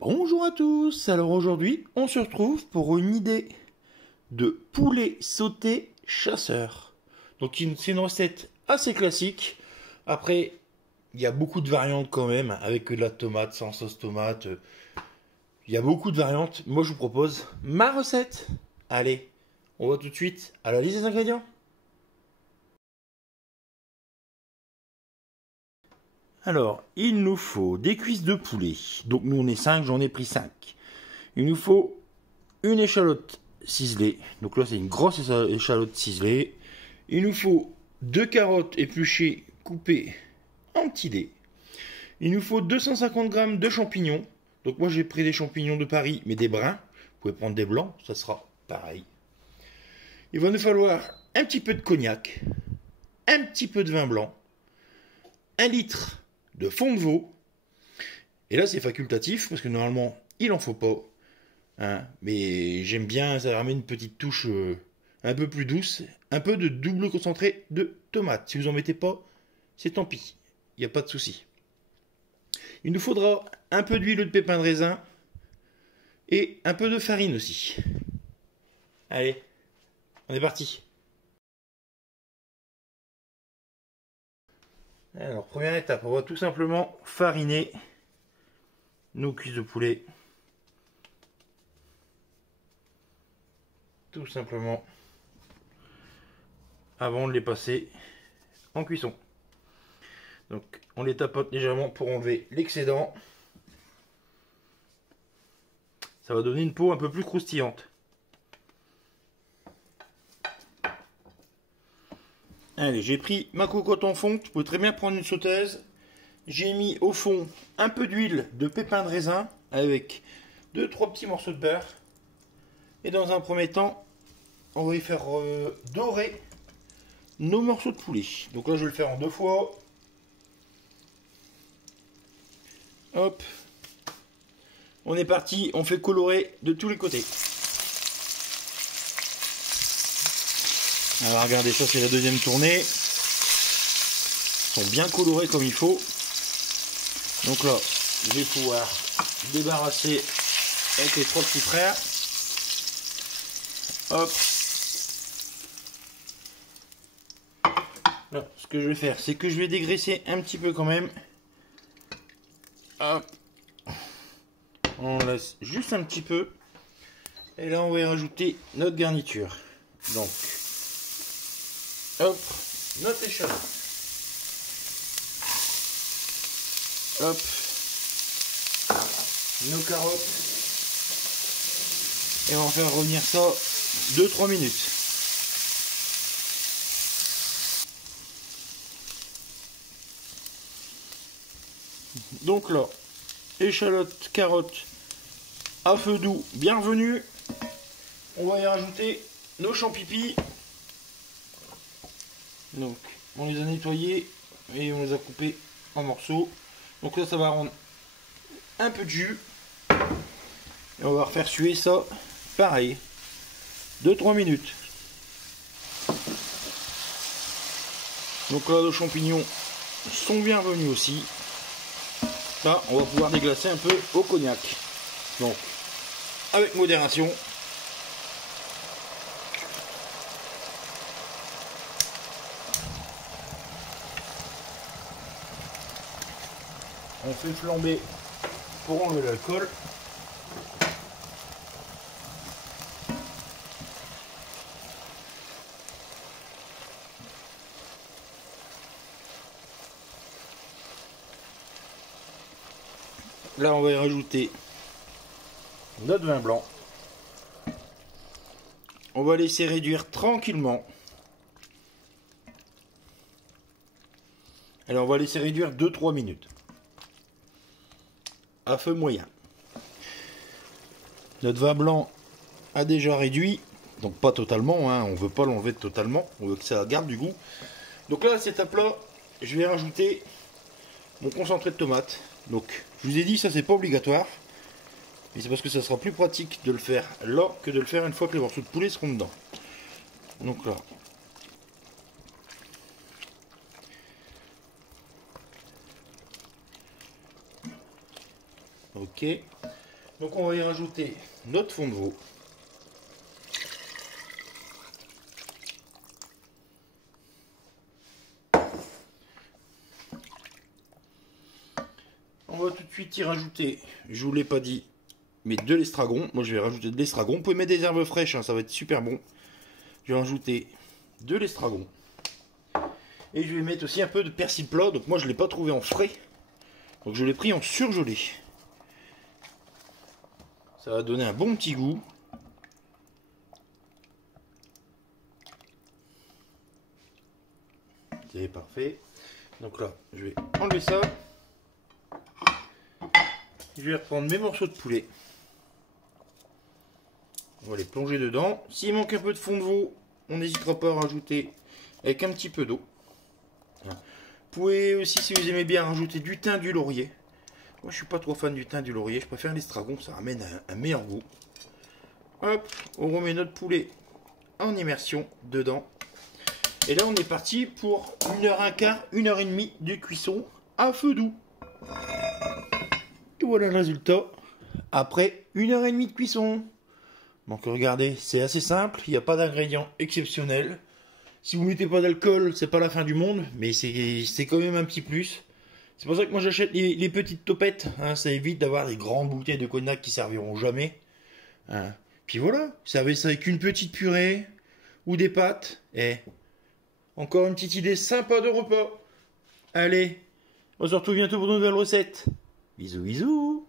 Bonjour à tous, alors aujourd'hui on se retrouve pour une idée de poulet sauté chasseur. Donc c'est une recette assez classique. Après il y a beaucoup de variantes quand même, avec de la tomate, sans sauce tomate. Il y a beaucoup de variantes. Moi je vous propose ma recette. Allez, on va tout de suite à la liste des ingrédients. Alors, il nous faut des cuisses de poulet. Donc nous on est 5, j'en ai pris 5. Il nous faut une échalote ciselée. Donc là, c'est une grosse échalote ciselée. Il nous faut 2 carottes épluchées, coupées en petits dés. Il nous faut 250 g de champignons. Donc moi, j'ai pris des champignons de Paris, mais des bruns. Vous pouvez prendre des blancs, ça sera pareil. Il va nous falloir un petit peu de cognac, un petit peu de vin blanc, 1 litre de fond de veau. Et là, c'est facultatif, parce que normalement, il n'en faut pas. Hein, mais j'aime bien, ça ramène une petite touche un peu plus douce. Un peu de double concentré de tomate. Si vous en mettez pas, c'est tant pis. Il n'y a pas de souci. Il nous faudra un peu d'huile de pépin de raisin et un peu de farine aussi. Allez, on est parti. Alors, première étape, on va tout simplement fariner nos cuisses de poulet. Tout simplement avant de les passer en cuisson. Donc on les tapote légèrement pour enlever l'excédent. Ça va donner une peau un peu plus croustillante. Allez, j'ai pris ma cocotte en fonte. Vous pouvez très bien prendre une sauteuse. J'ai mis au fond un peu d'huile de pépin de raisin avec 2-3 petits morceaux de beurre. Et dans un premier temps, on va y faire dorer nos morceaux de poulet. Donc là, je vais le faire en 2 fois. Hop. On est parti, on fait colorer de tous les côtés. Alors regardez, ça c'est la deuxième tournée. Ils sont bien colorés comme il faut. Donc là, je vais pouvoir débarrasser avec les 3 petits frères. Hop. Là, ce que je vais faire, c'est que je vais dégraisser un petit peu quand même. Hop. On laisse juste un petit peu. Et là, on va y rajouter notre garniture. Donc, hop, notre échalote. Hop, nos carottes. Et on va faire revenir ça 2-3 minutes. Donc là, échalote, carotte à feu doux, bienvenue. On va y rajouter nos champipis. Donc, on les a nettoyés et on les a coupés en morceaux. Donc là, ça va rendre un peu de jus. Et on va refaire suer ça, pareil, 2-3 minutes. Donc là, nos champignons sont bienvenus aussi. Là, on va pouvoir déglacer un peu au cognac. Donc, avec modération. On fait flamber pour enlever l'alcool. Là, on va y rajouter notre vin blanc. On va laisser réduire tranquillement. Alors, on va laisser réduire 2-3 minutes. À feu moyen. Notre vin blanc a déjà réduit. Donc, pas totalement. Hein, on ne veut pas l'enlever totalement. On veut que ça garde du goût. Donc là, à cette étape-là, je vais rajouter mon concentré de tomate. Donc, je vous ai dit, ça c'est pas obligatoire. Mais c'est parce que ça sera plus pratique de le faire là que de le faire une fois que les morceaux de poulet seront dedans. Donc là. Ok. Donc on va y rajouter notre fond de veau. On va tout de suite y rajouter, je vous l'ai pas dit, mais de l'estragon. Moi je vais rajouter de l'estragon. Vous pouvez mettre des herbes fraîches, hein, ça va être super bon. Je vais rajouter de l'estragon. Et je vais mettre aussi un peu de persil plat. Donc moi je ne l'ai pas trouvé en frais. Donc je l'ai pris en surgelé. Ça va donner un bon petit goût. C'est parfait. Donc là, je vais enlever ça. Je vais reprendre mes morceaux de poulet. On va les plonger dedans. S'il manque un peu de fond de veau, on n'hésitera pas à rajouter avec un petit peu d'eau. Vous pouvez aussi, si vous aimez bien, rajouter du thym, du laurier. Moi, je suis pas trop fan du thym, du laurier. Je préfère l'estragon, ça ramène un meilleur goût. Hop, on remet notre poulet en immersion dedans. Et là, on est parti pour 1h15, 1h30 de cuisson à feu doux. Et voilà le résultat après 1h30 de cuisson. Donc regardez, c'est assez simple, il n'y a pas d'ingrédients exceptionnels. Si vous ne mettez pas d'alcool, c'est pas la fin du monde, mais c'est quand même un petit plus. C'est pour ça que moi j'achète les petites topettes, hein, ça évite d'avoir des grandes bouteilles de cognac qui serviront jamais. Hein. Puis voilà, servez ça avec une petite purée ou des pâtes. Et encore une petite idée sympa de repas. Allez, on se retrouve bientôt pour de nouvelles recettes. Bisous bisous.